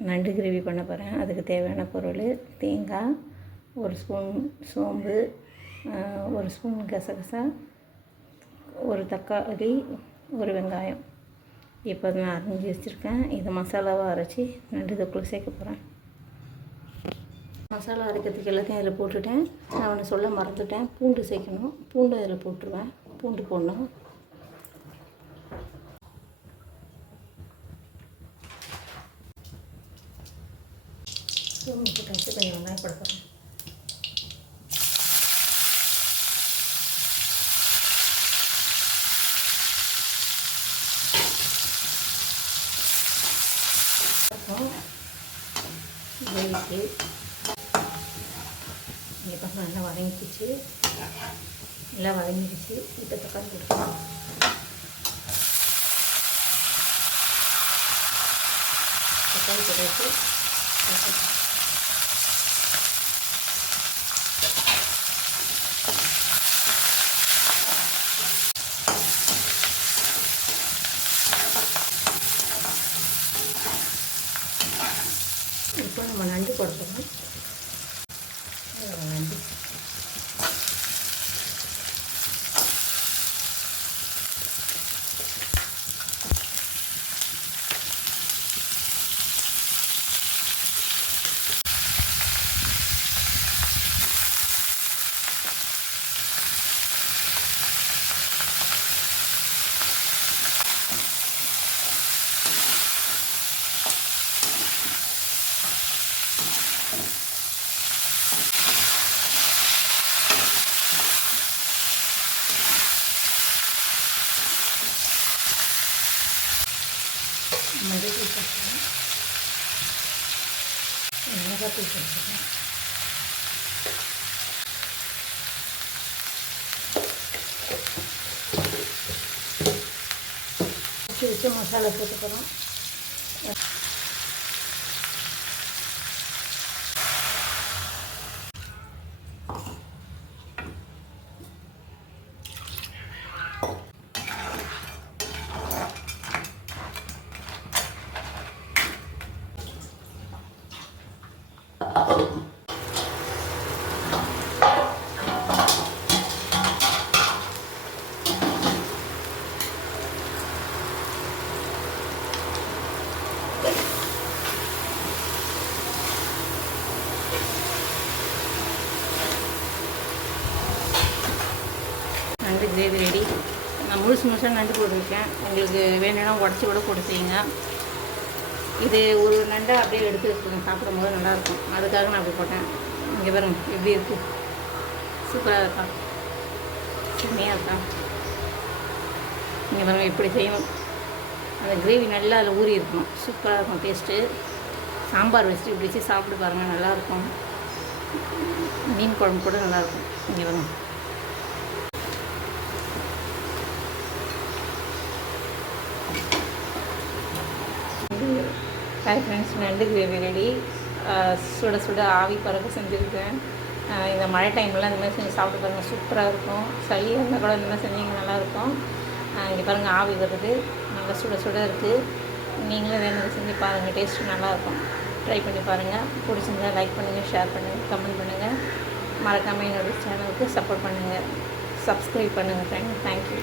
நண்டு கிரேவி பண்ண போகிறேன். அதுக்கு தேவையான பொருள் தேங்காய், 1 ஸ்பூன் சோம்பு, 1 ஸ்பூன் கசகசா, 1 தக்காளி, 1 வெங்காயம். இப்போ நான் அரைஞ்சி வச்சுருக்கேன். இதை மசாலாவாக அரைச்சி நண்டு தொக்குள்ள சேர்க்க போகிறேன். மசாலா அரைக்கிறதுக்கு எல்லாத்தையும் அதில் போட்டுட்டேன். நான் ஒன்று சொல்ல மறந்துட்டேன், பூண்டு சேர்க்கணும். பூண்டு அதில் போட்டுருவேன். பூண்டு போடணும். பூண்டு போட்டு கொஞ்சம் வெங்காயம் போட போகிறேன். வெயிட்டு இங்கே பக்கம் நல்லா வதங்கிடுச்சு. இப்போ தக்காளி போட்டுக்கலாம். தக்காளி போட்டு இப்போ நம்ம நண்டு போடுறோம். நண்டு மஞ்சள் போட்டுருக்கேன். மிளகாத்தூள் போட்டுருக்கேன். வச்சு மசாலா போட்டுக்கிறோம். நண்டு கிரேவி ரெடி. நான் முழுசாக நண்டு போட்டிருக்கேன். உங்களுக்கு வேணும்னா உடச்சி கூட போட்டு செய்யுங்க. இது ஒரு நண்டை அப்படியே எடுத்து வச்சுக்கோங்க, சாப்பிடும்போது நல்லாயிருக்கும். அதுக்காக நான் அப்படி போட்டேன். இங்கே பாருங்க எப்படி இருக்குது, சூப்பராக இருக்கா, செம்மையாக இருக்கா. இங்கே பாருங்கள் இப்படி செய்யணும். அந்த கிரேவி நல்லா அதில் ஊறி இருக்கும், சூப்பராக இருக்கும் டேஸ்ட்டு. சாம்பார் வச்சுட்டு இப்படி வச்சு சாப்பிட்டு பாருங்கள், நல்லாயிருக்கும். மீன் குழம்பு கூட நல்லாயிருக்கும். இங்கே பாருங்க. ஹாய் ஃப்ரெண்ட்ஸ், நண்டு கிரேவி ரெடி. சுட சுட ஆவி பறக்க செஞ்சுருக்கேன். இந்த மழை டைம்லாம் இந்த மாதிரி செஞ்சு சாப்பிட்டு பாருங்கள், சூப்பராக இருக்கும். சளியாக இருந்தால் கூட இந்த மாதிரி செஞ்சிங்க நல்லாயிருக்கும். இங்கே பாருங்கள் ஆவி வருது, நல்லா சுட சுட இருக்குது. நீங்களும் வேணுங்க செஞ்சு பாருங்கள், டேஸ்ட்டு நல்லாயிருக்கும். ட்ரை பண்ணி பாருங்கள். பிடிச்சிருந்தா லைக் பண்ணுங்கள், ஷேர் பண்ணுங்கள், கமெண்ட் பண்ணுங்கள். மறக்காமல் என்னோடய சேனலுக்கு சப்போர்ட் பண்ணுங்கள், சப்ஸ்கிரைப் பண்ணுங்கள் ஃப்ரெண்ட். தேங்க்யூ.